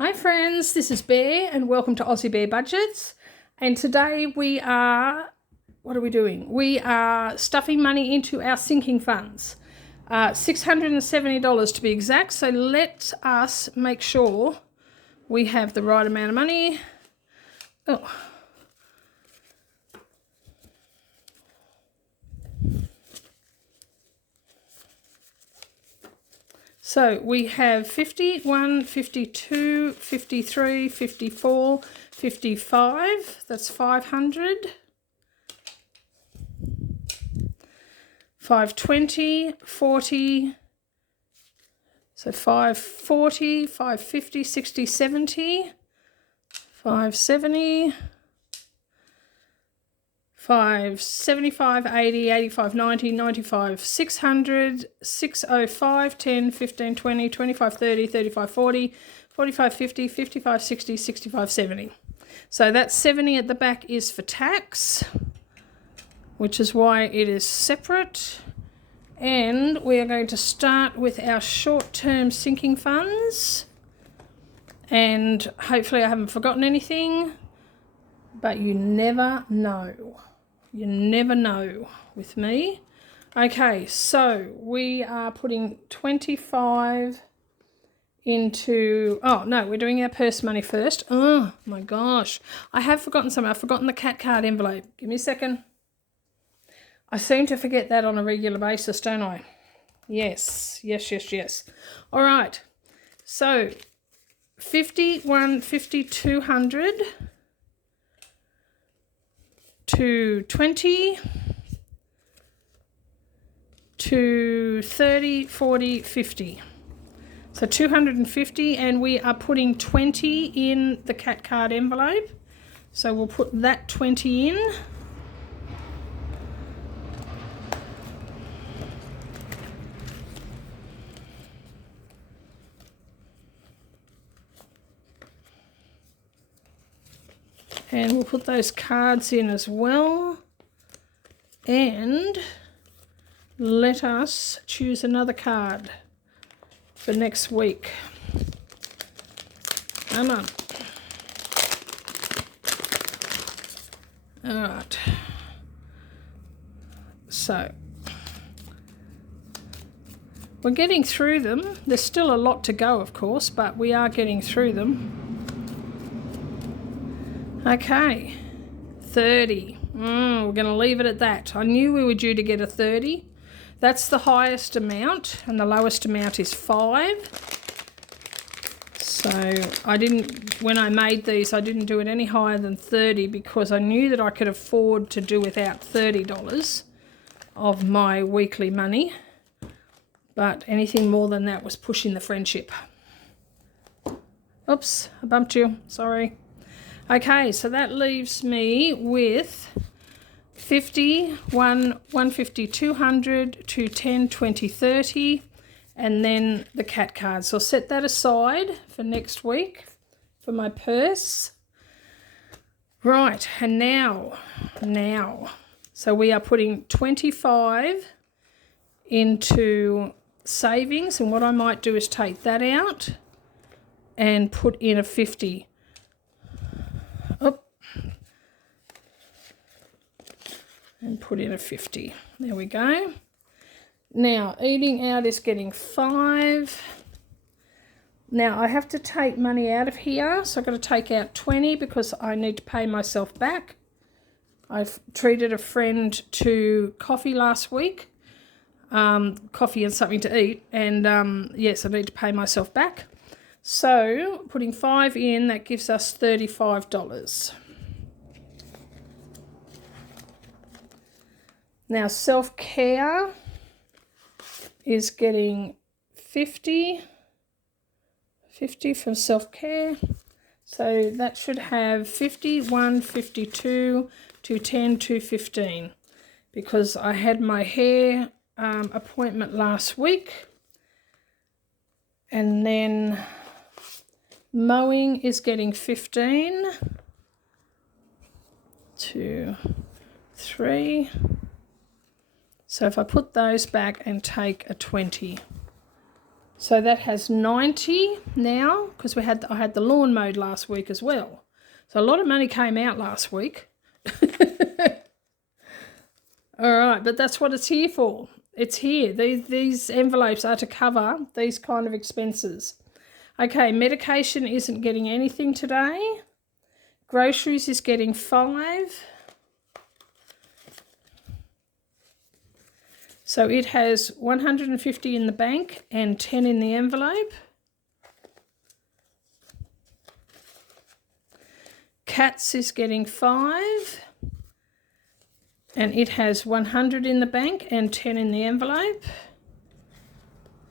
Hi friends, this is Bear and welcome to Aussie Bear Budgets. And today we are, what are we doing? We are stuffing money into our sinking funds. $670 to be exact. So let us make sure we have the right amount of money. Oh. So we have 51, 52, 53, 54, 55, that's 500, 520, 40, so 540, 550, 60, 70, 570, 575, 80, 85, 90, 95, 600, 605, 10, 15, 20, 25, 30, 35, 40, 45, 50, 55, 60, 65, 70. So that 70 at the back is for tax, which is why it is separate. And we are going to start with our short-term sinking funds. And hopefully I haven't forgotten anything, but you never know. You never know with me. Okay, so we are putting 25 into, oh no, we're doing our purse money first. Oh my gosh, I have forgotten something. I've forgotten the cat card envelope. Give me a second. I seem to forget that on a regular basis, don't I? Yes. All right, so 51, 50, 200. To 20, to 30, 40, 50. So 250, and we are putting 20 in the cat card envelope. So we'll put that 20 in. And we'll put those cards in as well. And let us choose another card for next week. Come on. All right. So we're getting through them. There's still a lot to go, of course, but we are getting through them. Okay, 30. We're going to leave it at that. I knew we were due to get a 30. That's the highest amount, and the lowest amount is 5. So when I made these, I didn't do it any higher than 30 because I knew that I could afford to do without $30 of my weekly money. But anything more than that was pushing the friendship. Oops, I bumped you. Sorry. Okay, so that leaves me with 50, 150, 200, 210, 20, 30, and then the cat card. So I'll set that aside for next week for my purse. Right, and now, so we are putting 25 into savings, and what I might do is take that out and put in a 50. And put in a 50. There we go. Now, eating out is getting 5. Now, I have to take money out of here, so I've got to take out 20 because I need to pay myself back. I've treated a friend to coffee last week, coffee and something to eat, and yes, I need to pay myself back. So, putting 5 in, that gives us $35. Now, self-care is getting 50 from self-care. So that should have 51, 52, 210, 215 because I had my hair appointment last week. And then mowing is getting 15, 2, 3. So if I put those back and take a 20, So that has 90 now, because I had the lawn mowed last week as well. So a lot of money came out last week. All right, but that's what it's here for. It's here. These envelopes are to cover these kind of expenses. Okay, medication isn't getting anything today. Groceries is getting 5. So it has 150 in the bank and 10 in the envelope. Cats is getting 5. And it has 100 in the bank and 10 in the envelope.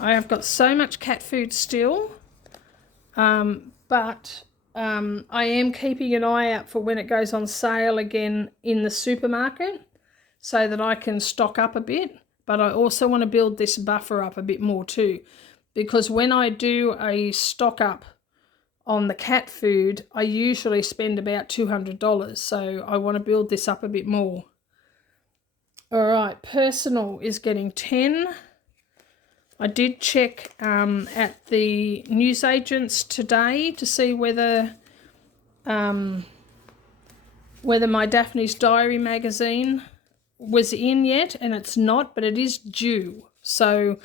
I have got so much cat food still. But I am keeping an eye out for when it goes on sale again in the supermarket so that I can stock up a bit. But I also want to build this buffer up a bit more too, because when I do a stock up on the cat food, I usually spend about $200. So I want to build this up a bit more. All right, personal is getting 10. I did check at the newsagents today to see whether my Daphne's Diary magazine was in yet, and it's not, but it is due, so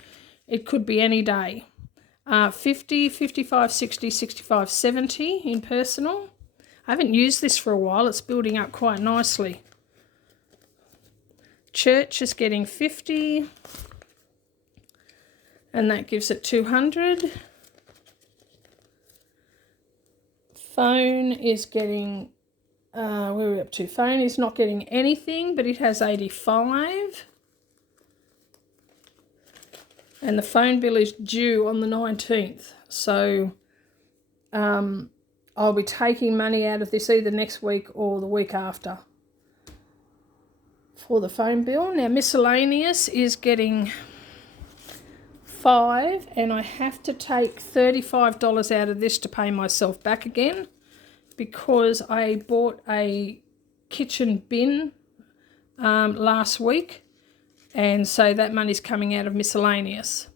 it could be any day. 50, 55, 60, 65, 70 in personal. I haven't used this for a while. It's building up quite nicely. Church is getting 50, and that gives it 200. Phone is getting, where are we up to? Phone is not getting anything, but it has 85. And the phone bill is due on the 19th. So I'll be taking money out of this either next week or the week after for the phone bill. Now miscellaneous is getting 5, and I have to take $35 out of this to pay myself back again, because I bought a kitchen bin last week, and so that money's coming out of miscellaneous.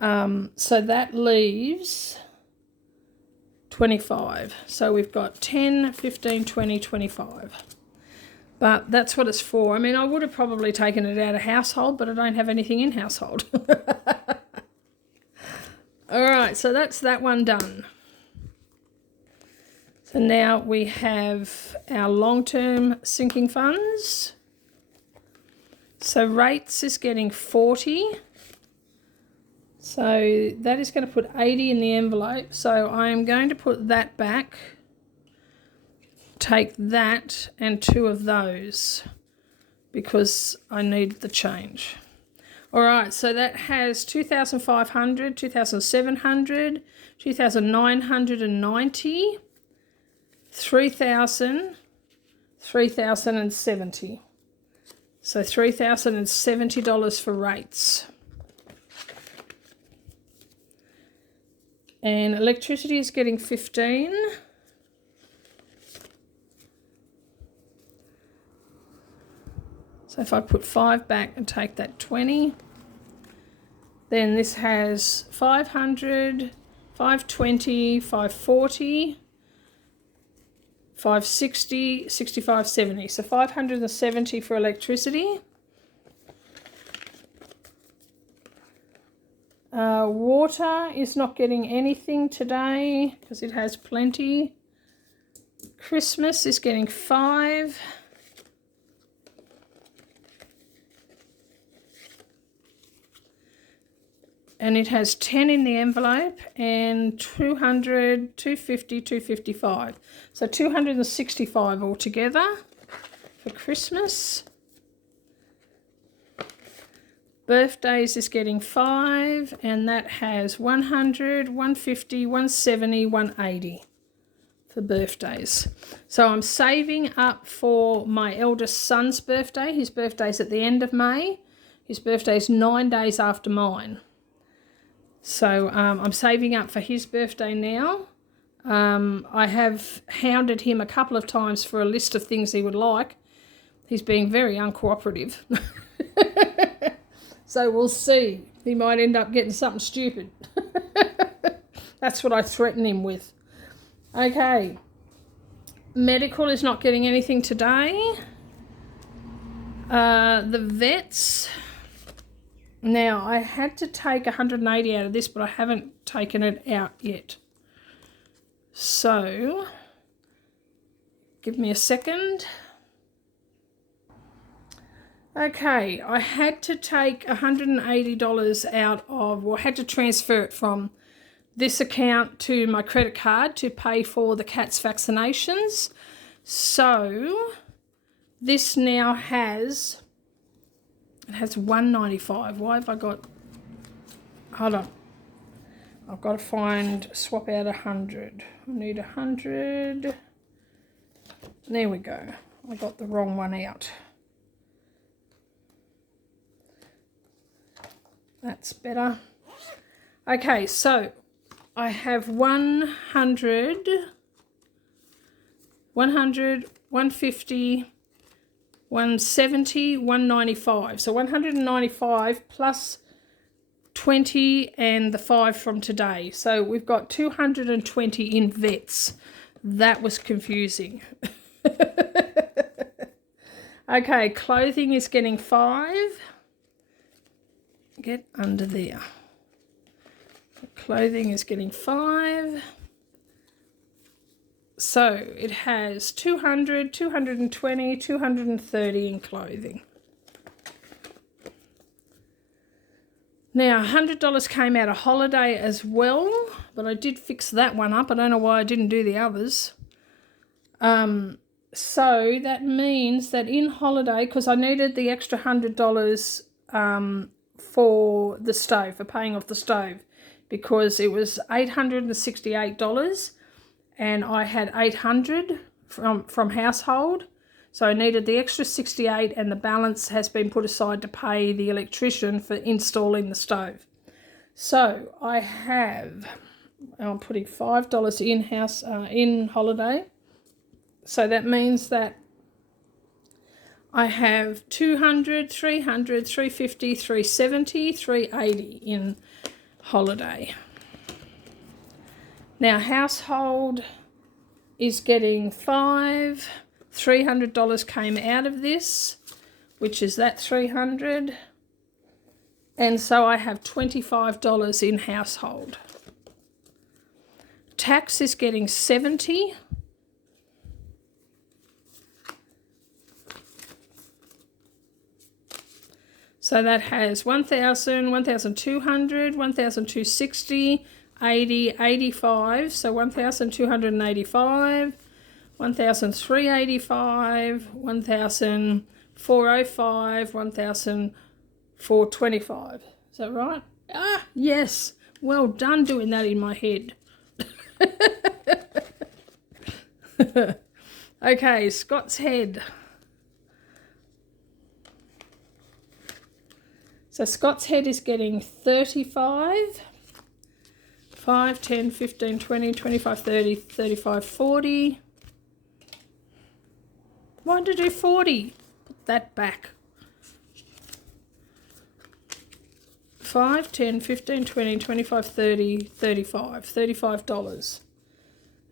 So that leaves 25. So we've got 10, 15, 20, 25. But that's what it's for. I mean, I would have probably taken it out of household, but I don't have anything in household. All right, so that's that one done. So now we have our long-term sinking funds. So rates is getting 40. So that is going to put 80 in the envelope. So I am going to put that back. Take that and 2 of those because I need the change. All right, so that has 2,500, 2,700, 2,990, 3,000, 3,070. So $3,070 for rates. And electricity is getting 15. So if I put 5 back and take that 20, then this has 500, 520, 540, 560, 65, 70. So 570 for electricity. Water is not getting anything today because it has plenty. Christmas is getting 5. And it has 10 in the envelope and 200, 250, 255. So 265 altogether for Christmas. Birthdays is getting 5, and that has 100, 150, 170, 180 for birthdays. So I'm saving up for my eldest son's birthday. His birthday's at the end of May. His birthday's 9 days after mine. So I'm saving up for his birthday now. I have hounded him a couple of times for a list of things he would like. He's being very uncooperative. So we'll see. He might end up getting something stupid. That's what I threaten him with. Okay. Medical is not getting anything today. The vets. Now, I had to take 180 out of this, but I haven't taken it out yet. So, give me a second. Okay, I had to take $180 out of, or had to transfer it from this account to my credit card to pay for the cat's vaccinations. So, this now has, it has $195. Why have I got, hold on. I've got to swap out 100. I need 100. There we go. I got the wrong one out. That's better. Okay, so I have 100, 150, 170, 195. So 195 plus 20 and the 5 from today. So we've got 220 in vets. That was confusing. Okay, clothing is getting 5. Get under there. Clothing is getting 5. So it has 200, 220, 230 in clothing. Now, $100 came out of holiday as well, but I did fix that one up. I don't know why I didn't do the others. So that means that in holiday, because I needed the extra $100 for the stove, for paying off the stove, because it was $868 and I had $800 from household. So I needed the extra $68 and the balance has been put aside to pay the electrician for installing the stove. So I have, I'm putting $5 in-house, in holiday. So that means that I have 200, 300, 350, 370, 380 in holiday. Now household is getting 5. $300 came out of this, which is that 300. And so I have $25 in household. Tax is getting 70. So that has 1,000, 1,200, 1,260, 80, 85. So 1,285, 1,385, 1,405, 1,425. Is that right? Ah, yes. Well done doing that in my head. Okay, Scott's Head. So Scott's Head is getting 35. 5, 10, 15, 20, 25, 30, 35, 40. Why did I do 40? Put that back. 5, 10, 15, 20, 25, 30, 35. $35.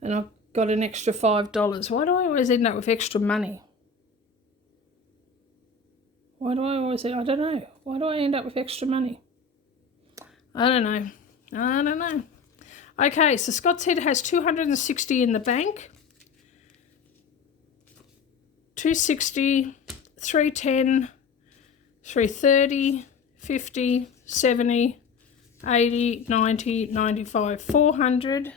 And I've got an extra $5. Why do I always end up with extra money? Why do I always, I don't know. Why do I end up with extra money? I don't know. I don't know. Okay, so Scott's Head has 260 in the bank. 260, 310, 330, 50, 70, 80, 90, 95, 400,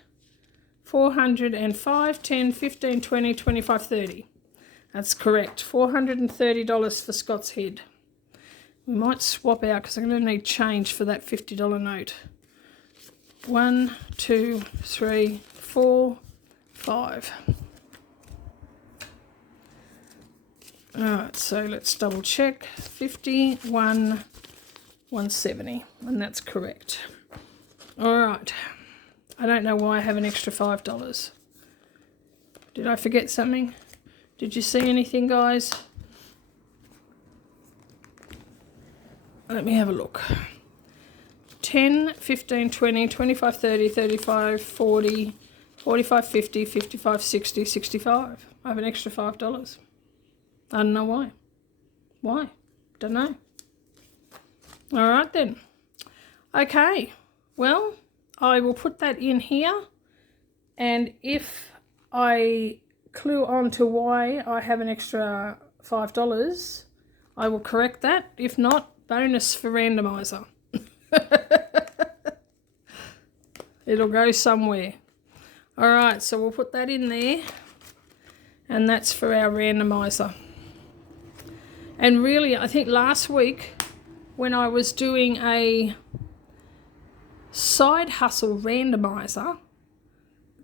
405, 10, 15, 20, 25, 30. That's correct. $430 for Scott's Head. We might swap out because I'm going to need change for that $50 note. 1, 2, 3, 4, 5. Alright, so let's double check. 51, 170, and that's correct. Alright, I don't know why I have an extra $5. Did I forget something? Did you see anything, guys? Let me have a look. 10, 15, 20, 25, 30, 35, 40, 45, 50, 55, 60, 65. I have an extra $5. I don't know why. Why? Don't know. All right then. Okay. Well, I will put that in here. And if I clue on to why I have an extra $5, I will correct that. If not, bonus for randomizer. It'll go somewhere. All right, so we'll put that in there. And that's for our randomizer. And really, I think last week when I was doing a side hustle randomizer,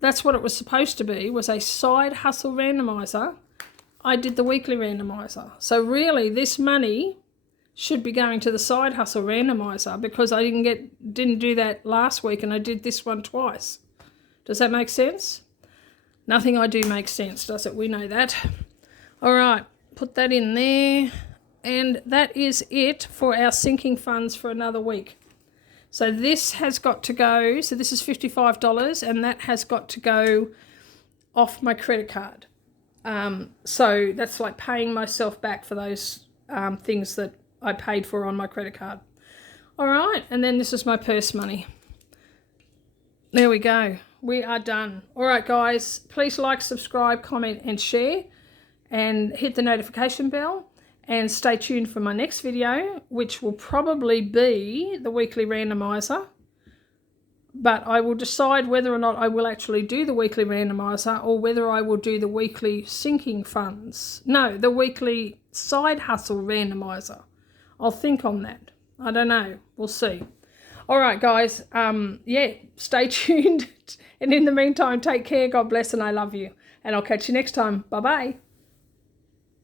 that's what it was supposed to be, was a side hustle randomizer. I did the weekly randomizer. So really, this money should be going to the side hustle randomizer because I didn't do that last week and I did this one twice. Does that make sense? Nothing I do makes sense, does it? We know that. All right, put that in there. And that is it for our sinking funds for another week. So this has got to go, so this is $55 and that has got to go off my credit card. So that's like paying myself back for those things that I paid for on my credit card. All right, and then this is my purse money. There we go. We are done. All right, guys, please like, subscribe, comment and share and hit the notification bell. And stay tuned for my next video, which will probably be the weekly randomizer. But I will decide whether or not I will actually do the weekly randomizer or whether I will do the weekly sinking funds. No, the weekly side hustle randomizer. I'll think on that. I don't know. We'll see. All right, guys. Yeah, stay tuned. And in the meantime, take care. God bless and I love you. And I'll catch you next time. Bye-bye.